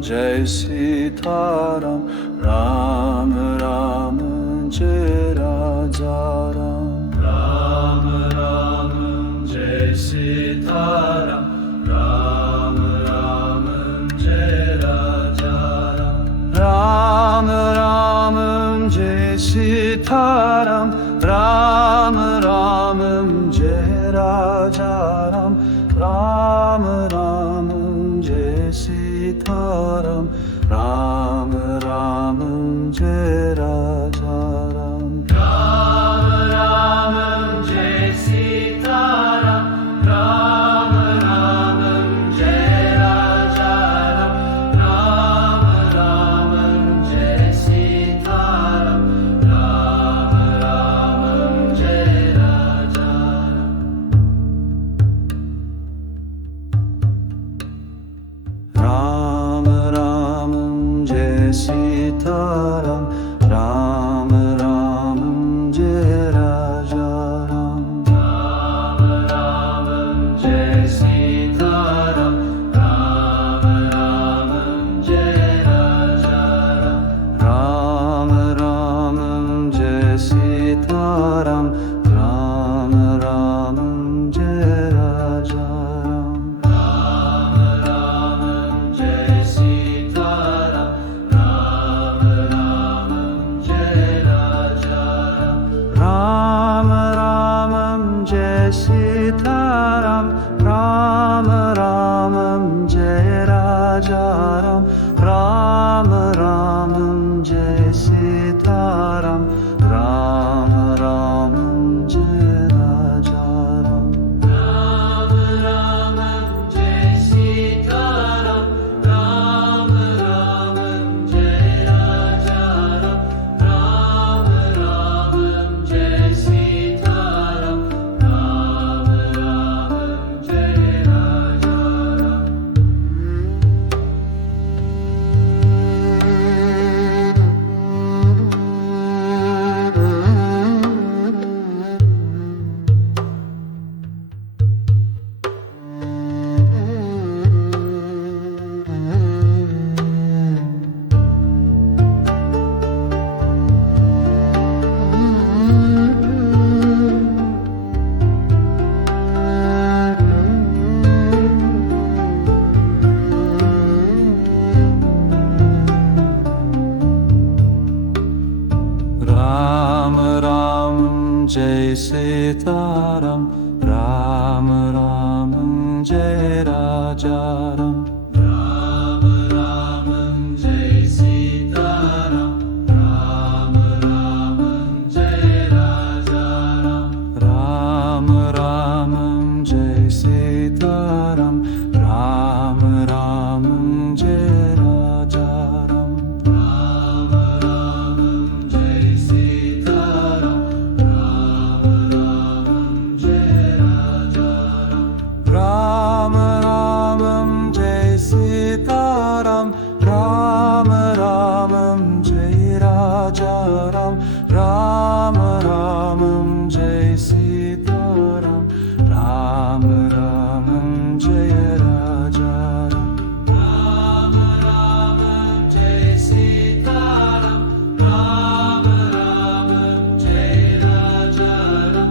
Jai Sitaram Ram Ram Jai Raja Ram Ram Jai Sitaram Ram Ram Jai Raja Ram Ram Jai Sitaram Ram Ram Jai Raja Ram Ram Ram Jai Sitaram Ram Ram Jai Raja Ram Ram Jai Sitaram Ram Ram Jai Raja Ram Ram Jai Sitaram Ram Ram Jai Raja Ram Ram Jai Sitaram Ram Ram Jai Raja Ram Ram Jai Sitaram Ram Ram Jai Rajaram, Ram Ramam Jai Sitaram, Ram Ramam Jai Rajaram. Ram Ramam Jai Sitaram, Ram Ramam Jai Rajaram, Ram Ramam Jai Sitaram, Ram Ramam Jai Rajaram. Ram Ram Jai Sitaram, Ram Ramam Jai Rajaram. Ram Ramam Jai Sitaram, Ram Ramam Jai Rajaram. Ram Ramam Jai Sitaram, Ram Ramam Jai Rajaram. Ram Ramam Jai Sitaram, Ram Ramam Jai Rajaram. Ram Ramam Jai Sitaram, Ram Ramam Jai Rajaram. Ram Ramam Jai Sitaram, Ram Ramam Jai Rajaram. Ram Ramam Jai Sitaram, Ram Ramam Jai Rajaram.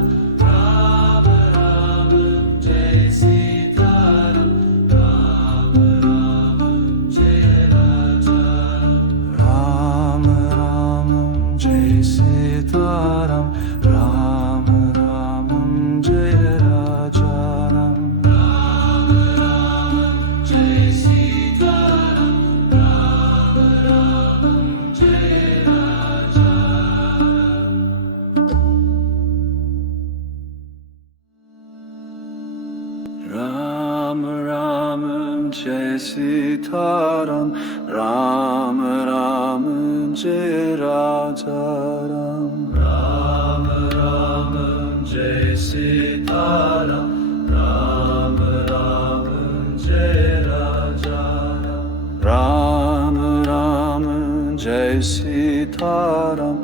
Ram Ramam Jai Sitaram, Ram Ramam Jai Rajaram. Ram Ramam Jai Sitaram, Ram Ramam Jai Rajaram. Ram Ramam Jai Sitaram, Ram Ramam Jai Rajaram. Ram Ramam Jai Sitaram, Ram Ramam Jai Rajaram. Ram Ramam Jai Sitaram, Ram Ramam Jai Rajaram. Ram Ramam Jai Sitaram,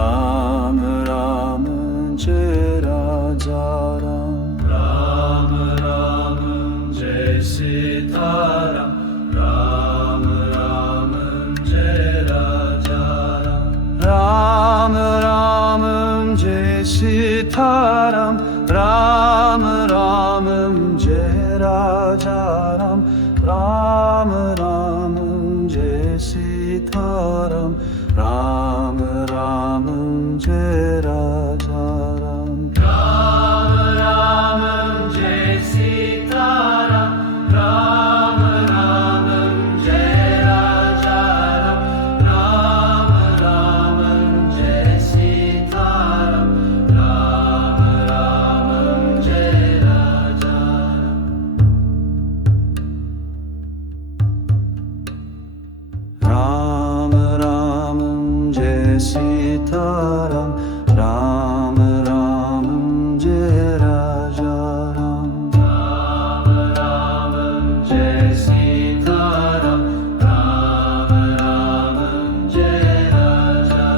Ram Ramam Jai Rajaram. Ram Ramam Jai Sitaram, Ram Ramam Jai Rajaram. Ram Ramam Jai Sitaram, Ram Ramam Jai Rajaram. Ram Ramam Jai Sitaram, Ram Ramam Jai Rajaram. Ram Ramam Jai Sitaram, Ram Ramam Jai Rajaram. Ram Ramam Jai Sitaram, Ram Ramam Jai Rajaram. Ram Ramam Jai Sitaram, Ram Ramam Jai Rajaram. Ram Ramam Jai Sitaram, Ram Ramam Jai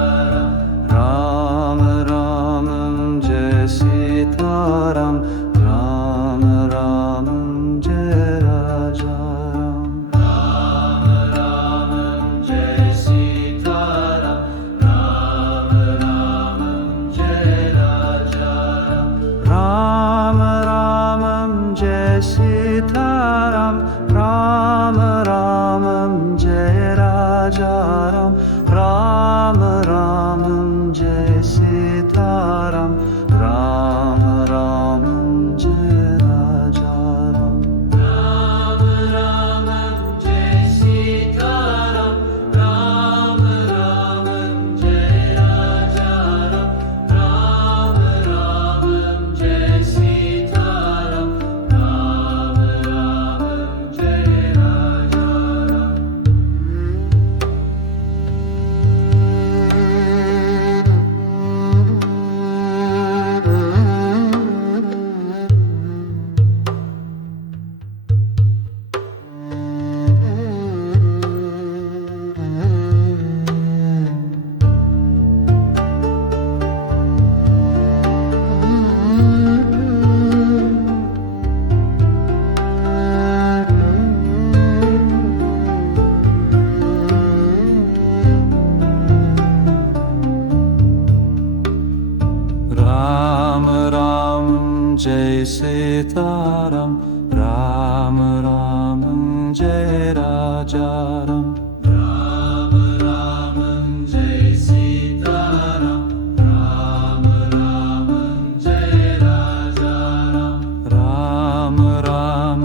Rajaram. Ram Ramam Jai Sitaram, Ram Ramam Jai Rajaram. Ram Ramam Jai Sitaram, Ram Ramam Jai Rajaram. Ram Ramam Jai Sitaram, Ram Ramam Jai Rajaram. Ram Ramam Jai Sitaram, Ram Ramam Jai Rajaram. Ram Ramam Jai Sitaram Ram Ram Jai Raja Ram Ram Ram Jai Sitaram Ram Ram Jai Raja Ram Ram Ram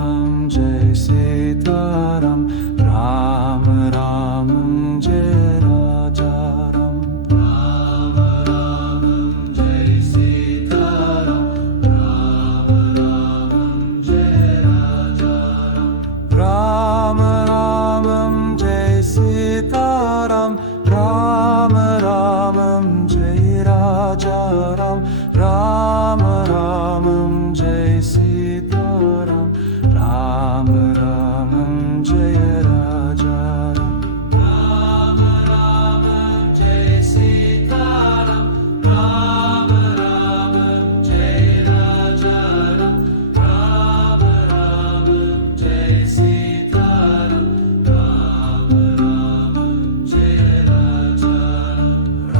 Jai Sitaram Ram Ram Jai Raja Ram Ram Ram Jai Sitaram Ram Ram Jai Raja Ram Ram Jai Sitaram Ram Ram Jai Raja Ram Ram Ram Jai Sitaram Ram Ram Jai Raja Ram Ram Ram Jai Sitaram Ram Ram Jai Raja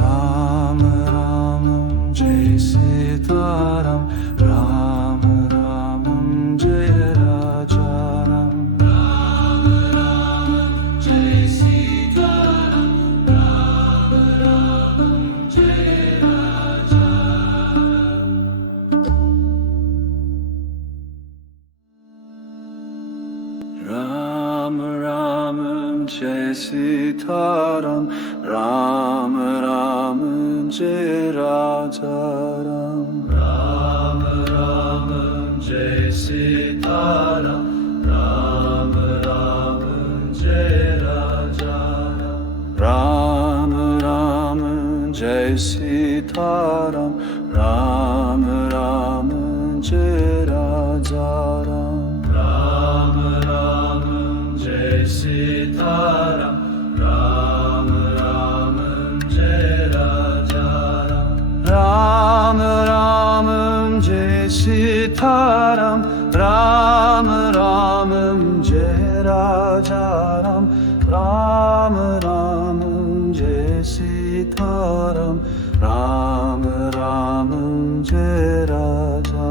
Ram Ram Jai Sitaram Ram Ram Jai Raja Ram Ram Jai Sitaram Ram Ram Jai Raja Ram Ram Ram Jai Sitaram Ram Ram Jai Raja Ram Ram Jai Sitaram Ram Ram Jai Raja Ram Ram Ram Jai Sitaram Ram Ram Jai Raja Ram Ram Jai Sitaram Ram Ram Jai Raja Ram Ram Ram Jai Sitaram Ram Ram Jai Raja Ram Ram Jai Sitaram Ram Ram Jai Raja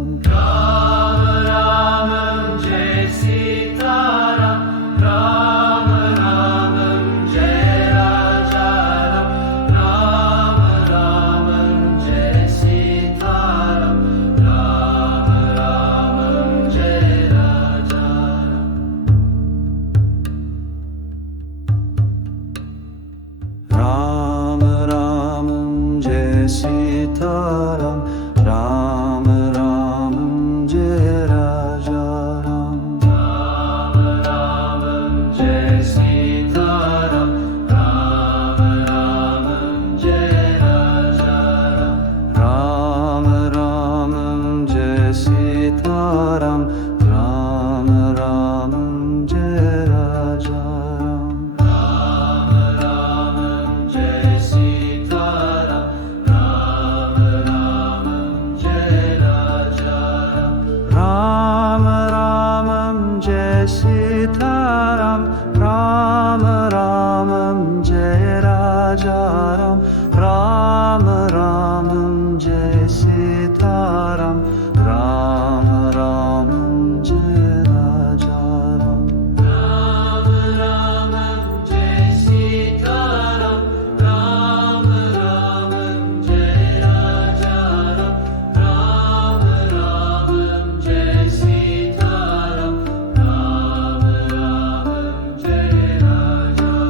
Ram Ram Ram Jai Sitaram Ram Ram Jai Raja Ram Ram Ram Jai Sitaram Ram Ram Jai Raja Ram Ram Jai Sitaram Ram Ram Jai Raja Ram Ram Jai Sitaram Ram Ram Jai Raja Ram Ram Ram Jai Sitaram Ram Ram Jai Raja Ram Ram Jai Sitaram Ram Ram Jai Raja Ram Ram Ram Jai Sitaram Ram Ram Jai Raja Ram Ram Jai Sitaram Ram Ram Jai Raja Ram Ram Ram Jai Sitaram Ram Ram Jai Raja Ram Ram Ram Jai Sitaram Ram Ram Jai Raja Ram Ram Jai Sitaram Ram Ram Jai Raja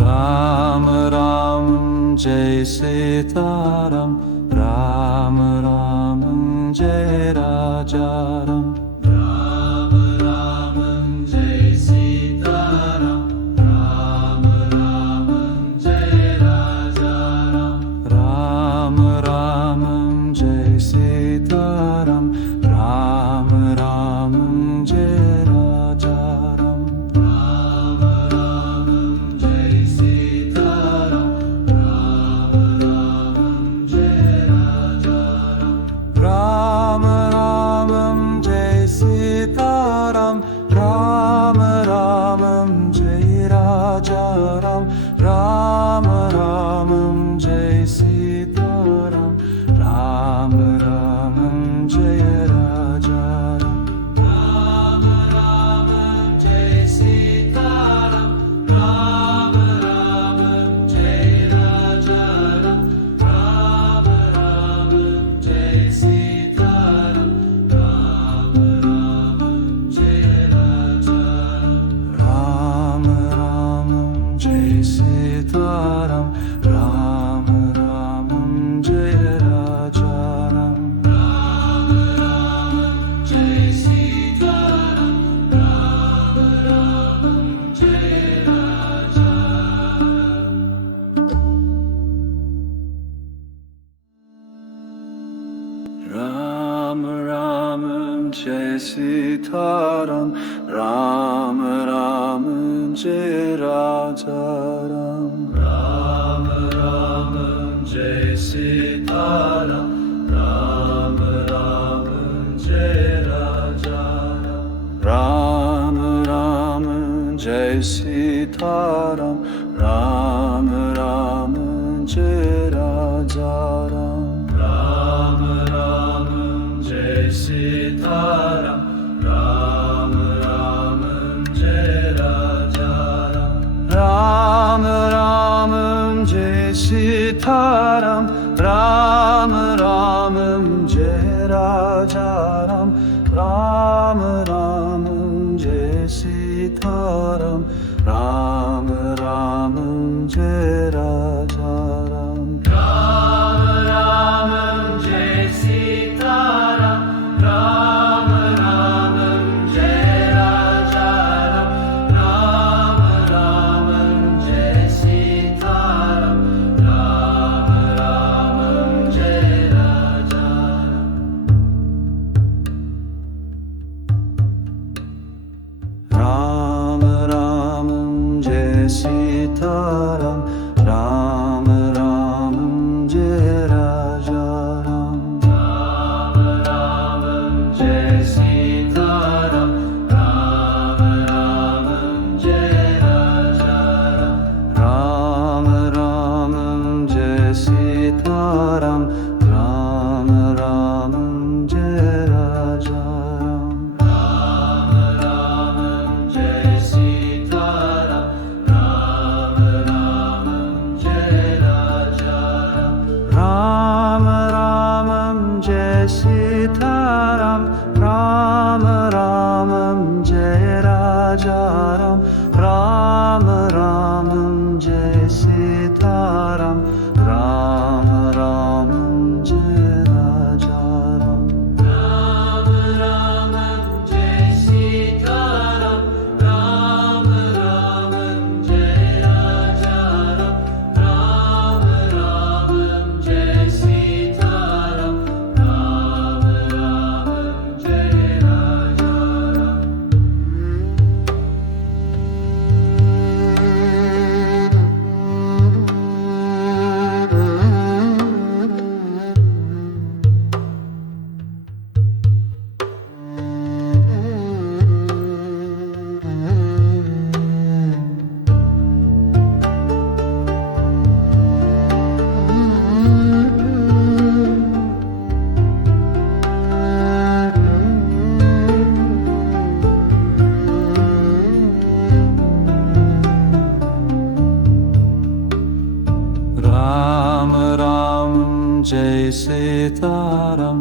Ram Ram Jai Sitaram Ram Ram Jai Raja Ram Ram Ram Jai Sitaram Ram Ram Jai Sitaram Ram Ram Jai Raja Ram Ram Ram Jai Sitaram Ram Ram Jai Raja Ram Ram Ram Jai Sitaram Ram Ram Jai Raja Ram Ram Ram Jai Sitaram Ram Ram Jai Raja Ram Ram Ram Jai Sitaram Ram Ram Jai Raja Ram Ram Jai Sitaram Ram Ram Jai Raja Ram Ram Jai Sitaram Ram Ram Jai Raja Ram Ram Ram Jai Sitaram Ram Ram Jai Raja Ram Ram Jai Sitaram Ram Ram Jai Raja Ram Ram Ram Jai Sitaram Ram Ram Jai Raja Ram Ram Jai Sitaram Ram Ram Jai Raja Ram Ram Ram Jai Sitaram Ram Ram Jai Raja Ram Ram Jai Sitaram Ram Ram Jai Raja Ram Ram Ram Jai Sitaram Ram Ram Jai Raja Ram Ram Ram Jai Sitaram Ram Ram Jai Raja Ram Ram Jai Sitaram Ram Ram Jai Raja Ram Ram Jai Sitaram Ram Ram Jai Raja Ram Ram Ram Jai Sitaram Ram Ram Jai Raja Ram Ram Jai Sitaram Ram Ram Jai Raja Ram Ram Ram Jai Sitaram Ram Ram Jai Raja Ram Ram Jai Sitaram Ram Ram Jai Raja Ram Ram Ram Jai Sitaram Ram Ram Jai Raja Ram Ram Ram Jai Sitaram Ram Ram Jai Raja Ram Ram Jai Sitaram Ram Ram Jai Raja Ram Ram Jai Sitaram